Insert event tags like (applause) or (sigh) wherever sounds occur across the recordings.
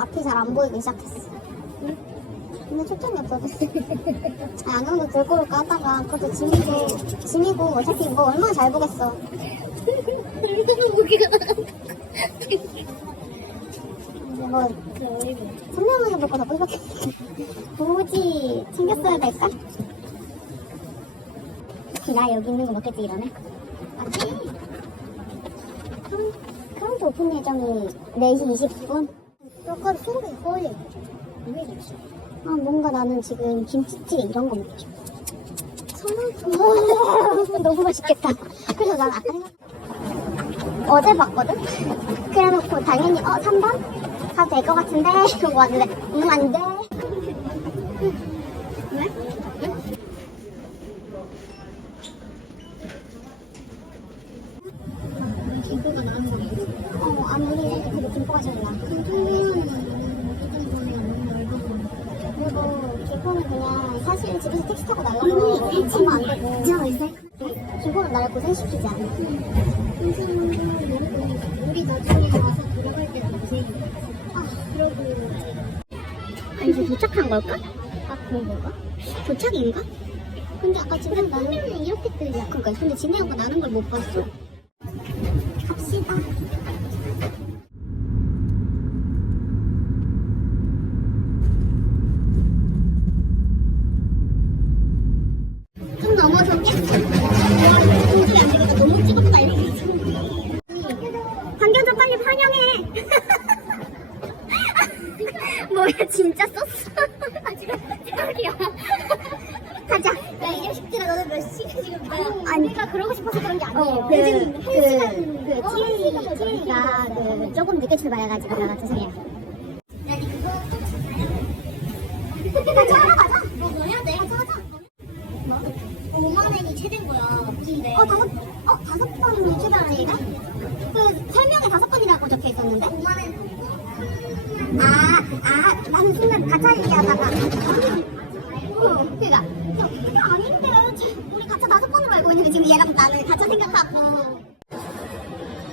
앞이 잘 안 보이기 시작했어. 응? 근데 초점이 없어서. 아, 안경도 들고 올까 하다가 그것도 짐이고, 짐이고 어차피 뭐 얼마나 잘 보겠어. 얼마나 보기가 이제 뭐 선명하게 볼 거다 보이밖에 없어. 도지 챙겼어야 될까? 혹시 나 여기 있는 거 먹겠지 이러네? 맞지? 카운- 카운트 오픈 예정이 4시 20분? 약간 소고기 거의 왜 이러지? 아 뭔가 나는 지금 김치찌개 이런 거 먹고 싶어 (laughs) 너무 맛있겠다 그래서 난 아까 생각 어제 봤거든? 그래놓고 당연히 어 3번? 가도 될 것 같은데 (laughs) 이러고 왔는데 음 안돼 왜? 기부가 나는 거 아니지? 어 아무리 해도 그래도 김포가 제일 나 김포는 그냥 사실 집에서 택시 타고 날라가도 얼마 안 되고 진짜 맛있어? 김포는 나를 고생시키지 않아 우리 나중에 가서 돌아갈 때 나중에 아 그러고 아, 이제 도착한 걸까? 아 그런 걸까? 도착인가? 근데 아까 지금 나는 이렇게 뜨냐 그러니까 근데 진혜 오가 나는 걸 못 봤어 뭐야 진짜 썼어. (laughs) 대박이야. (laughs) 가자. 야 이게 식들아 너는 몇 시간 지금 아니 내가 그러고 싶어서 그런 게 아니에요. 어, 그, 그, 그, 그, TA, TA가 그, 조금 늦게 출발해가지고, 나 죄송해요. 야니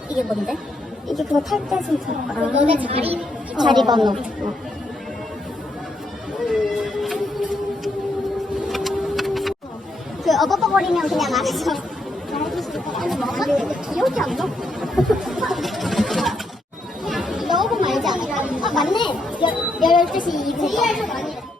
이게 뭔데? 이게 그거 탈때 순서. 아, 너네 자리 자리 번호. 어. 그 어버버버리면 그냥 알아서 아니 먹었는데 기억이 안 나. (laughs) 넣어보면 알지 않을까? 아 맞네. 열, 12시 2분.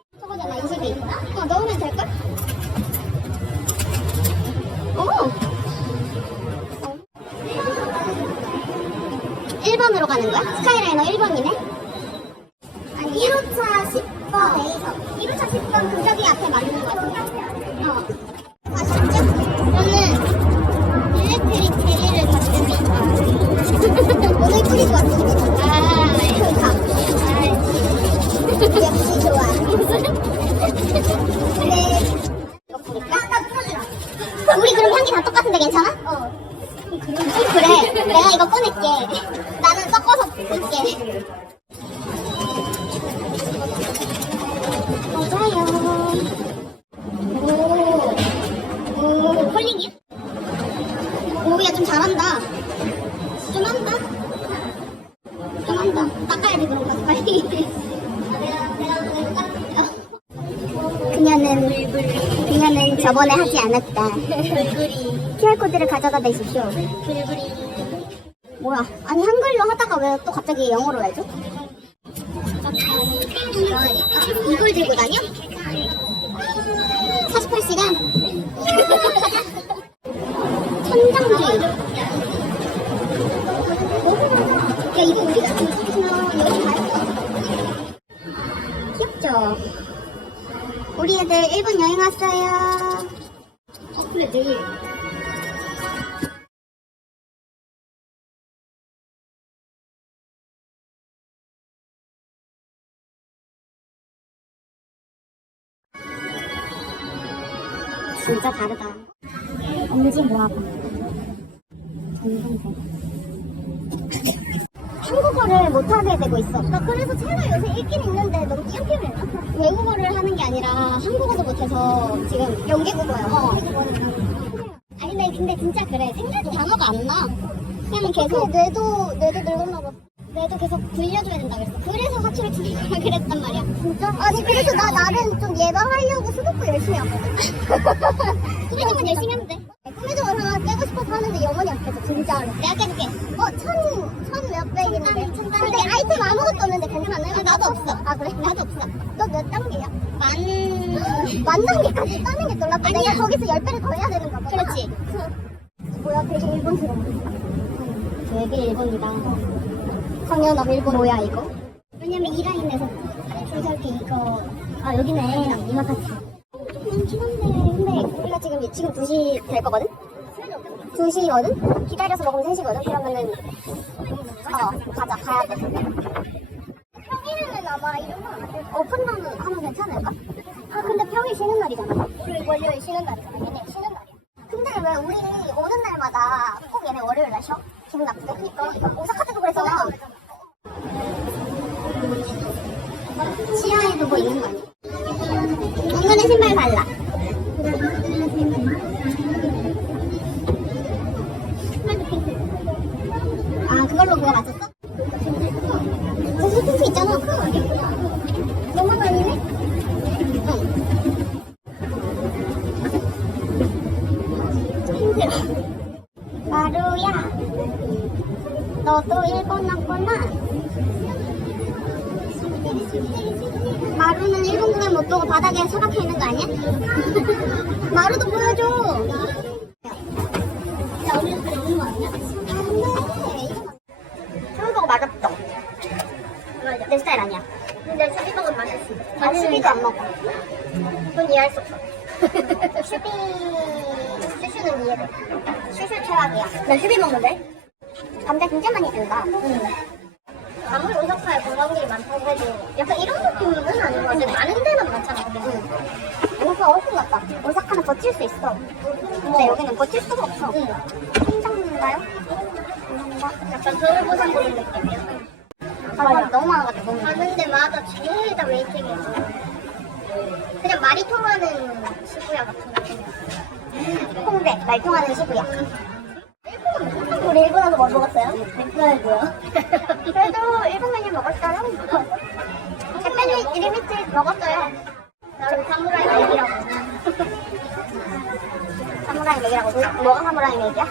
그녀는, 그녀는 저번에 하지 않았다. QR코드를 가져다 대십시오. 뭐야? 아니, 한글로 하다가 왜 또 갑자기 영어로 해줘? 이걸 들고 다녀? 48시간? 천장주의. 야, 이거 우리가 그냥 여기 우리 애들 일본 여행 왔어요. 어 그래 내일 진짜 다르다. 엄지 모아봐. 한국어를 못하게 되고 있어. 나 그래서 책을 요새 읽긴 읽는데 너무 띄엄띄엄 읽나? 외국어를 하는 게 아니라 한국어도 못해서 지금 연계국어야. 어. 아니 근데, 근데 진짜 그래. 생각이 단어가 안 나. 그냥 계속 뇌도 뇌도 늙었나 봐. 뇌도 계속 불려줘야 된다 그랬어. 그래서 사투리 틀리거라 그랬단 말이야. 진짜? 아니 그래서 나 나름 좀 예방하려고 수도권 열심히 하거든. 꿈에정만 (laughs) (laughs) 열심히 하면 돼. 꿈에정을 하나 깨고 싶어서 하는데 영원히 안 깨져 진짜로. 내가 깨줄게. 근데 아이템 아무것도 없는데 괜찮아요? 나도 없어. 아 그래? 나도 없어. 너 몇 단계야? 만... 만 단계까지 따는 게 놀랍다. 내가 거기서 열 배를 더 해야 되는 거야. 그렇지. 뭐야 되게 일본스러워. 되게 일본이다. 성현아 일본 뭐야 이거? 왜냐면 이 라인에서 줄 설게 이거 아 여기네 이마카치 많긴 한데 근데 우리가 지금 지금 2시 될 거거든? 2시거든? 기다려서 먹으면 3시거든? 그러면은 어 가자 가야 돼 평일에는 아마 이런 거안 오픈런 하면 괜찮을까? 아 근데 평일 쉬는 날이잖아 우리 월요일 쉬는 날이잖아 얘네 쉬는 날이야 근데 왜 우리 오는 날마다 꼭 얘네 월요일 날 쉬어? 기분 나쁘게 그러니까 오사카 때도 그랬잖아 마루도 보여줘. 야, 우리는 그래 오는 거 아니야? 안 돼. 수비버거 맛없어. 내 스타일 아니야. 근데 수비버거는 맛있어. 난 수비도 안 먹어. 그건 이해할 수 없어. 슈비, 슈슈는 이해돼. 슈슈 최악이야. 나 슈비 먹는데? 감자 진짜 많이 든다. 응. 아무리 오사카에 관광객이 많다고 해도 약간 이런 느낌은 아닌 것 같아. 많은. 응. 오사카 훨씬 낫다. 오사카는 버틸 수 있어. 근데 여기는 버틸 수가 없어. 응. 감사합니다. 약간 서울보상 그런 느낌이야. 아, 너무 많아가지고. 가는 데마다 제일 다 웨이팅이야. 그냥 말이 통하는 시부야 같은 느낌. 홍대, 말 통하는 시부야. 우리 일본 와서 뭐 먹었어요? 맥도날드요. (laughs) 그래도 일본 메뉴 먹었어요? 햇볕이 이리미치 먹었어요. 나름 사무라이 맥이라고. 사무라이 맥이라고. 뭐- 뭐가 사무라이 맥이야?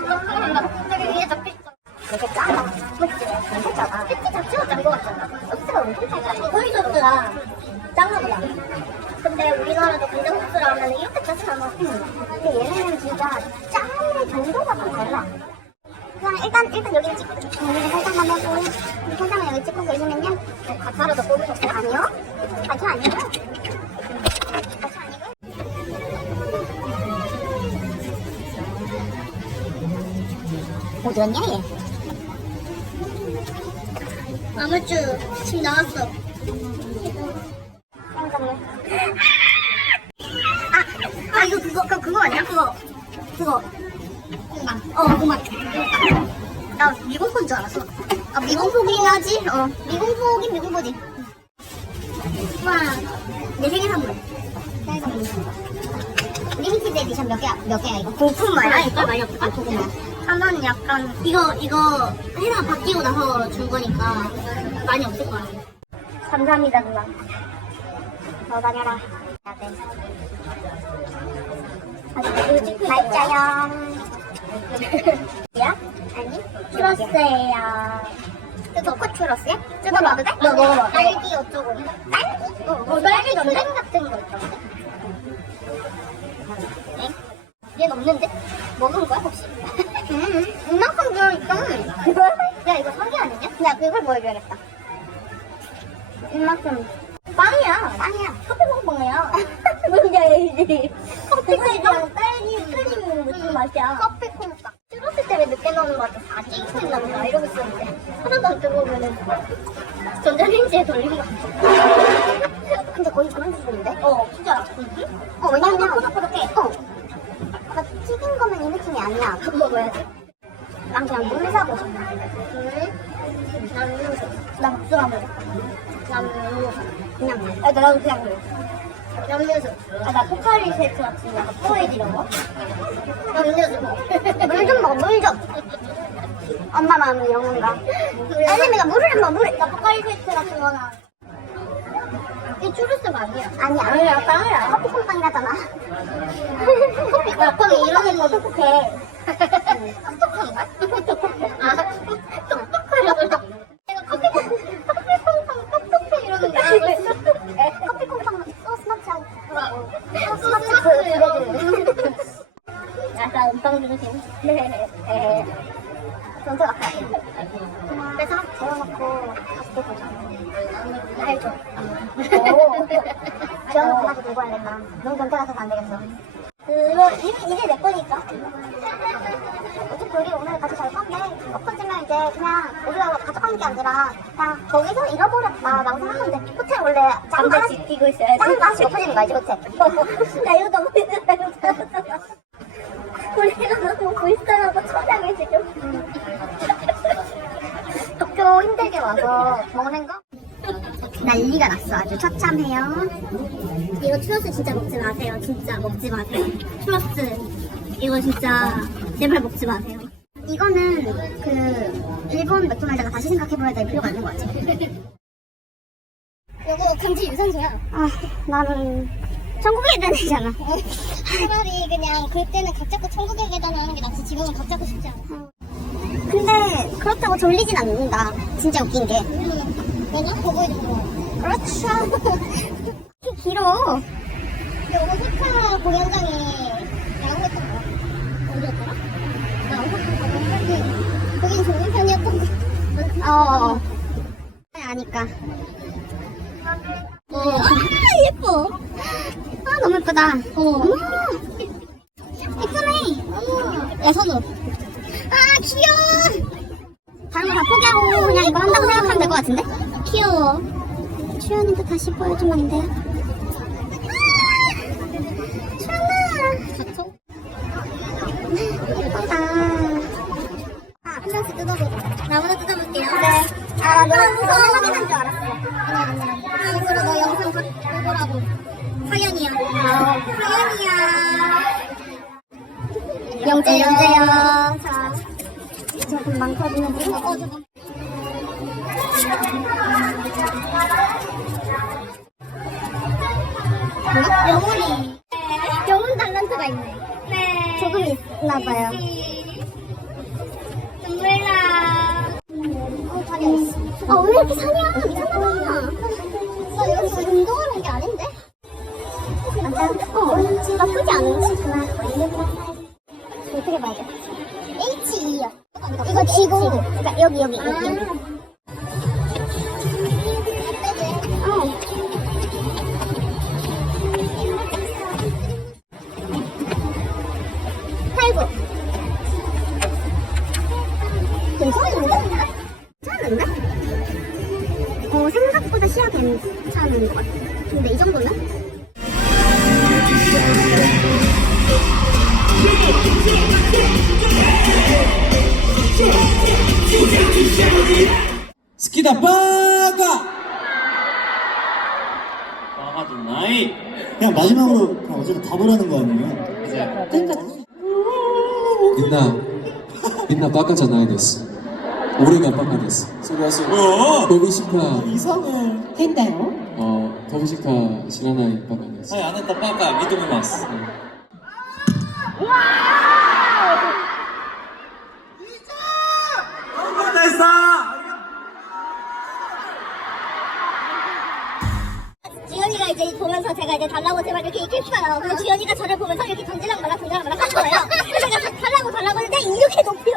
저기 위에 적혀있어. 되게 작아. 그치? 엄청 작아. 패티 자체가 짠거 같잖아. 소스가 엄청 작아. 소이 소스가 짠가 보다. 근데 우리나라도 간장 소스를 하면 이렇게 짜진 않아. 근데 얘네는 진짜 짠의 정도가 좀 달라. 그냥 일단 일단 여기를 찍고 여기 살짝만 하고 이 살짝만 여기 찍고 계시면요 더 뽑으셨어요? 아니요 가차 아니고 가 뭐 들었냐 얘? 아무쭈 지금 나왔어 아, 아 이거 그거 그거, 그거 아니야? 그거 그거 그만. 어, 그만. 나 미공포인 줄 알았어. 아, 미공포긴 하지? 어. 미공포긴 미공포지. 와, 내 생일 선물. 몇 개야? 이거? 고구마야, 이거? 많이 없을까? 고구마. 하나는 약간, 이거, 이거, 회사가 바뀌고 나서 준 거니까 많이 없을 거야. 감사합니다, 누나. 너 다녀라. 네. 말자요. 야? 아니? 추러스예요. 뜯어코 추러스야? 뜯어봐도 돼? 너 먹어봐. 딸기 어쩌고. 딸기? 어, 뭐 딸기 같은 거 있던데? 엥? 얘는 없는데? 먹은 거야 혹시? 음, (laughs) 이만큼 들어있다. 야 이거 사기 아니냐? 야 그걸 보여줘야겠다. 이만큼. 빵이야. 빵이야. 커피 먹방이야. 뭔지 커피랑 딸기 크림 무슨 맛이야? 커피 콩빵. 찍었을 때왜 늦게 나오는 거 같아? 아, 찍고 있나 보다. 이러고 있었는데. 하나도 안 뜨거우면은 전자레인지에 돌린 거 같아. 근데 거의 그런 수준인데? 어, 진짜. 어, 왜냐면 포덕포덕해. 어. 나 튀긴 거면 이 느낌이 아니야. 그거 먹어야지. 난 그냥 물 사고 싶어. 물? 난 음료수. 나 복숭아 물. 난 음료수. 그냥, 아, 나도 그냥 물. 나 음료수. 아, 나 포카리 세트 같은 거, 약간 포에지 이런 거? 나 음료수. 물좀 먹어, 물 좀. 엄마 마음은 건가? 아니면 물을 한번 물. 나 포카리 세트 같은 거는. 이 추르스가 아니야. 아니, 아니야. 빵이야. 커피 콩빵이라잖아. 커피, 야, 빵 이러는 거 똑똑해. (laughs) 똑똑한가? 아, 똑똑하려고. 내가 커피 콩, 커피 콩빵 똑똑해 이러는 거 알고 있어? 커피 콩빵 소스 마차고. 소스 마차 그 브레드. 약간 음빵 중심. 네. 전체 같아. 그래서 재워놓고 맛있게 보자. 알죠. 재워놓고 가지고 들고 와야겠다. 너무 변태 같아서 안 되겠어. 그거 이게, 이게 내 거니까. 어차피 우리 오늘 같이 잘 건데 엎어지면 이제 그냥 우리가 가져가는 게 아니라 그냥 거기서 라고 생각하면 돼. 호텔 원래 짱 하나씩 끼고 있어야지. 짱 하나씩 엎어지는 거 알지 호텔? (laughs) 나 이거 너무 힘들어. 우리가 너무 불쌍하고 처량해 지금. 도쿄 힘들게 와서 먹는 거? 난리가 났어. 아주 처참해요. 이거 추러스 진짜 먹지 마세요. 진짜 먹지 마세요. 추러스 이거 진짜 제발 먹지 마세요. 이거는 그 일본 맥도날드가 다시 생각해봐야 될 필요가 있는 것 같아. (laughs) 이거 금지 유산소야. 아, 나는 천국의 계단이잖아. 차라리 그냥 그때는 각 잡고 천국의 계단을 하는 게 낫지. 지금은 각 잡고 싶지 않아. 근데 그렇다고 졸리진 않는다. 진짜 웃긴 게. 음, 뭐냐? 그거에 좀 그렇죠. 키 길어. 근데 오사카 공연장에 야구했던 거 어디였더라? 나 오사카 가봤는데 거긴 좋은 편이었던 거. 어. 아니까. 어. 아, 예뻐. 아, 너무 예쁘다. 어. 예쁘네. 야, 선우. 아, 귀여워. 다른 거 다 포기하고 그냥 이거 한다고 생각하면 될 것 같은데? 귀여워. 주연이도 다시 돼요? 주연아. 자청? 예쁘다. 아, 한 장씩 뜯어보자. 나 먼저 뜯어볼게요. 네. 아, 나 그거 생각 어떻게 봐야 돼? H2요. 이거 지고, 그러니까 여기, 여기, 여기. 아마도나이. 그냥 마지막으로 그냥 어쨌든 답을 하는 거 아니에요? 이제 민나. 민나 바깥 전화해 됐어. 올해가 바깥 됐어. 소리하세요. 어? 뭐야? 더비시카 이상해. 된다요? 어 더비시카 지라나이 바깥 됐어. 아니 안 했다. 빠까 믿음을 왔어. 와! 제가 이제 달라고 제발 이렇게 얘기했어요. 근데 지연이가 저를 보면서 이렇게 던지랑 말라 던지랑 말라 한 거예요. 그래서 제가 달라고 달라고 했는데 이렇게 높이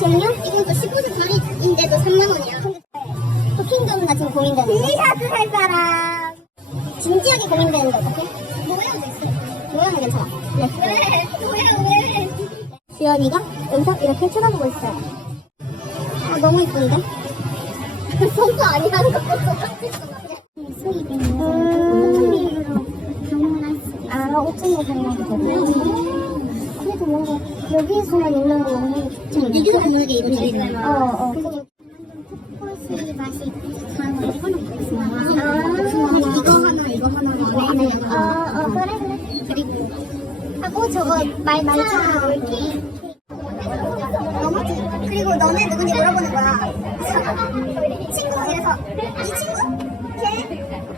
뭐하 저거 말차 올케이크. 너무지? 그리고 너네 누군지 물어보는 거야. 친구 이래서 이 친구? 걔?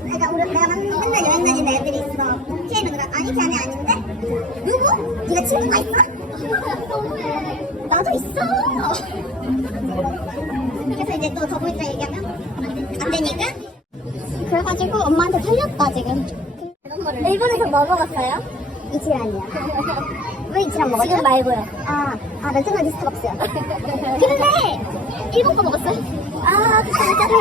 그러니까 우리 내가 만- 맨날 여행 다니는 애들이 있어. 걔는 그래 아니 걔는 아닌데 누구? 네가 친구가 있어? 나도 있어. 그래서 이제 또 있다 얘기하면 안 되니까. 그래가지고 엄마한테 살렸다 지금. 일본에서 뭐 먹었어요? 이치란이요. 왜 이치란 먹었죠? 지금 말고요. 아, 아, 렌트나 디스트 박스요. 근데 일본 거 먹었어요? 아, 진짜 그래.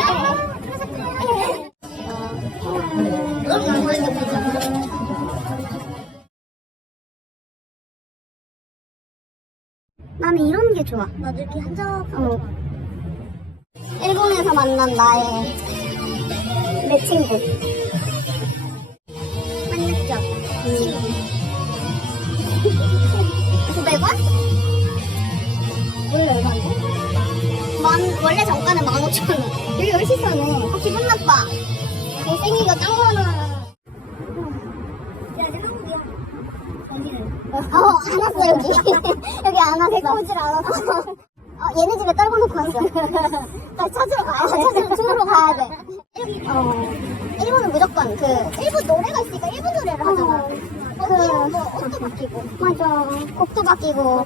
나는 이런 게 좋아. 나도 이렇게 한적. 어. 일본에서 만난 나의 내 친구. 한육적 친구. 900원? 원래 얼마인데? 만, 원래 정가는 15,000원. 여기 훨씬 싸네. 어, 기분 나빠. 잘생긴 거짱 많아. 어, 안 왔어, 여기. (laughs) 여기 안 왔어. 데코질 안 왔어. 어, 얘네 집에 떨궈 놓고 왔어. 다시 찾으러 가야 돼. 찾으러, 주우러 가야 돼. 어, 일본은 무조건 그, 일본 노래가 있으니까 일본 노래를 하잖아. 바뀌고. 맞아. 곡도 바뀌고.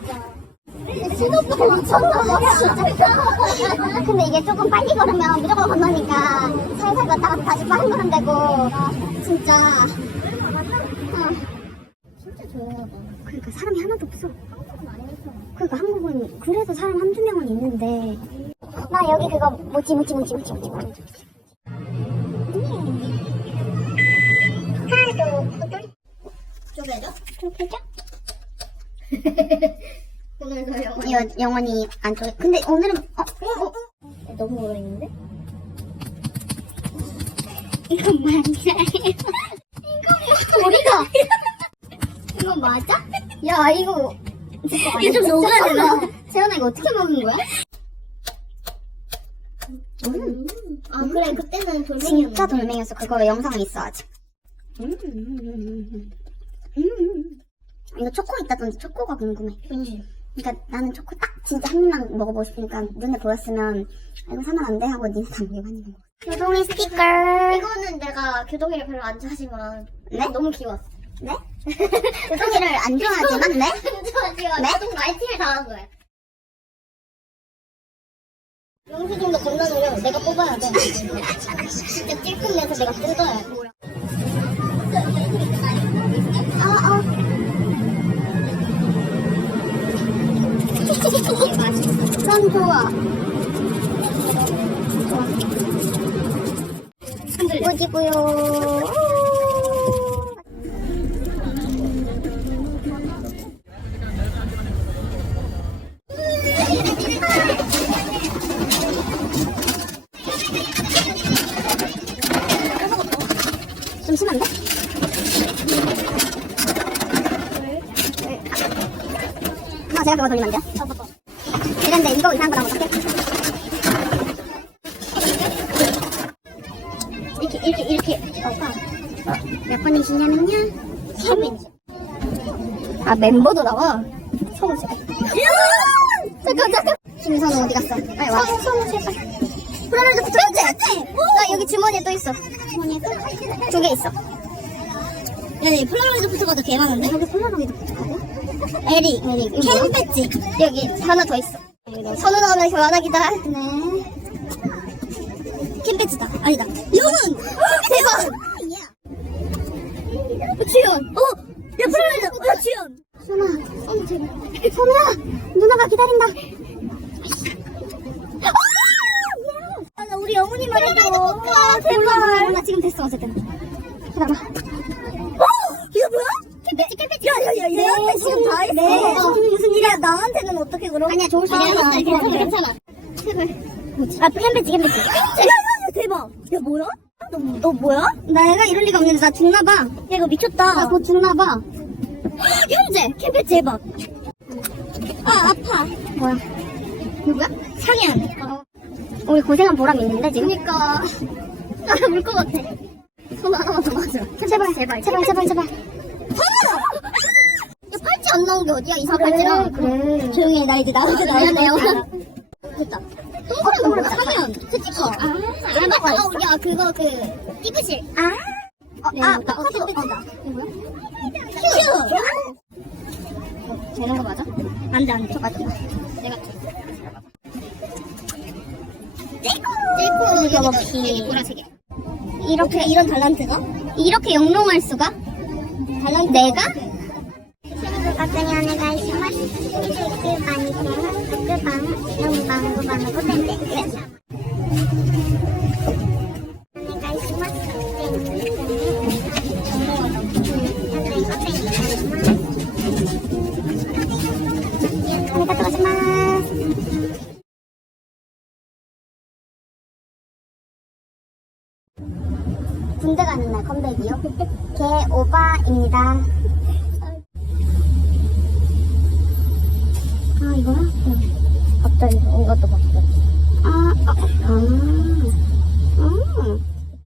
신호빨 미쳤나봐, 진짜. 근데 이게 조금 빨리 걸으면 무조건 건너니까 살살 갔다가 다시 빠른 걸음 되고. 진짜. 어. 진짜 조용하다. 그러니까 사람이 하나도 없어. 그러니까 한국은 그래도 사람 한두 명은 있는데 나 여기 그거 모찌 모찌 모찌 모찌 모찌 모찌 하나도 쪼개죠? (laughs) 오늘도 영원히 여, 영원히 안 쪼개 근데 오늘은 어, 어, 어. 너무 오래 있는데? (laughs) 이건 맞아요 이거 머리가 이거 맞아? 야 이거 이게 좀 녹아야? 재현아 이거 어떻게 먹는 거야? 아 그래. 그때는 돌멩이였는데. 진짜 돌멩이였어. 그거 영상은 있어 아직. 음, 음, 음, 음. 음. 이거 초코 있다던데 초코가 궁금해 그러니까 나는 초코 딱 진짜 한 입만 먹어보고 싶으니까 눈에 보였으면 아, 이거 사면 안 돼 하고 니네 다 먹고 하는 거 교동이 스티커 이거는 내가 교동이를 별로 안 좋아하지만 네? 너무 귀여웠어. 네? (laughs) 교동이를 안 좋아하지만 네? 좋아하지만 네? 교동 말티를 당한 거야. 영수증도 건너면 내가 뽑아야 돼. 진짜 찔끔 내서 내가 뜯어야 돼. 난 좋아. 뭐지고요? 좀 심한데? 아, 제가 그거 돌리면 안 돼요? 이런데 이거 이상한 거랑 어떡해? 이렇게, 이렇게, 이렇게. 어, 몇 번이시냐면요? 3인. 아, 멤버도 나와? 성우 씨. 잠깐, 잠깐. 김선우 어디 갔어? 빨리 와. 성우 씨. 폴라로이드 붙여야지. 나 여기 주머니에 또 있어. 주머니에 또? 두개 있어. 야, 내 폴라로이드 붙어봐도 개 많은데? 여기 폴라로이드 붙여가고? 에리, 캔 배지. 여기 하나 더 있어. 선우 나오면 교환하기다. 네. 캔 배지다. 아니다. 영은! 대박! 어, 주연! 어! 야! 어, 주연! 선아, 제발. 선우야, 누나가 기다린다. 아, 나 우리 영훈이 말해줘. 아, 제발. 몰라, 지금 됐어, 어쨌든. 기다려봐. 어? 이거 뭐야? 캔배지, 캔배지. 야, 야, 야, 얘한테 지금 다 했어. 네. 무슨 일이야? 나한테는 어떻게 그럼? 아니야, 좋을 수 있어. 괜찮아, 괜찮아. 괜찮아. 아, 캔배지, 캔배지. 야, 야, 야, 대박. 야, 뭐야? 너, 너 뭐야? 내가 이럴 리가 없는데, 나 죽나봐. 야, 이거 미쳤다. 나 곧 죽나봐. 현재 캔배지 대박. 아, 아파. 뭐야? 누구야? 상현. 어. 우리 고생한 보람 있는데, 지금? 그니까. 아, 울것 같아. 손 하나만 더 맞아. 제발, 제발, 제발, 제발, 제발. 게 어디야? 이사 아, 그래. 그래. 조용히 해, 나 이제 나오지 나야 돼요. 됐다. 동그란 동그란 상현 스티커. 아, 아, 맞다. 어, 야, 그거 그 띠그실. 아? 어, 네, 아, 맞다. 나 어, 카드. 어, 이거 뭐야? 큐. 되는 거 맞아? 안 돼, 안 돼. 맞아. 내가 줘. 찔코 보라색이야. 이렇게 이런 달란트가? 이렇게 영롱할 수가? 달란트 내가? 勝手にお願いします。29番に点、6番、4番、5番の5点でいらっしゃいます。お願いします。100点、100点、100点、5点になります。ありがとうございます。 군대 가는 날 컴백이요? 개 오바입니다.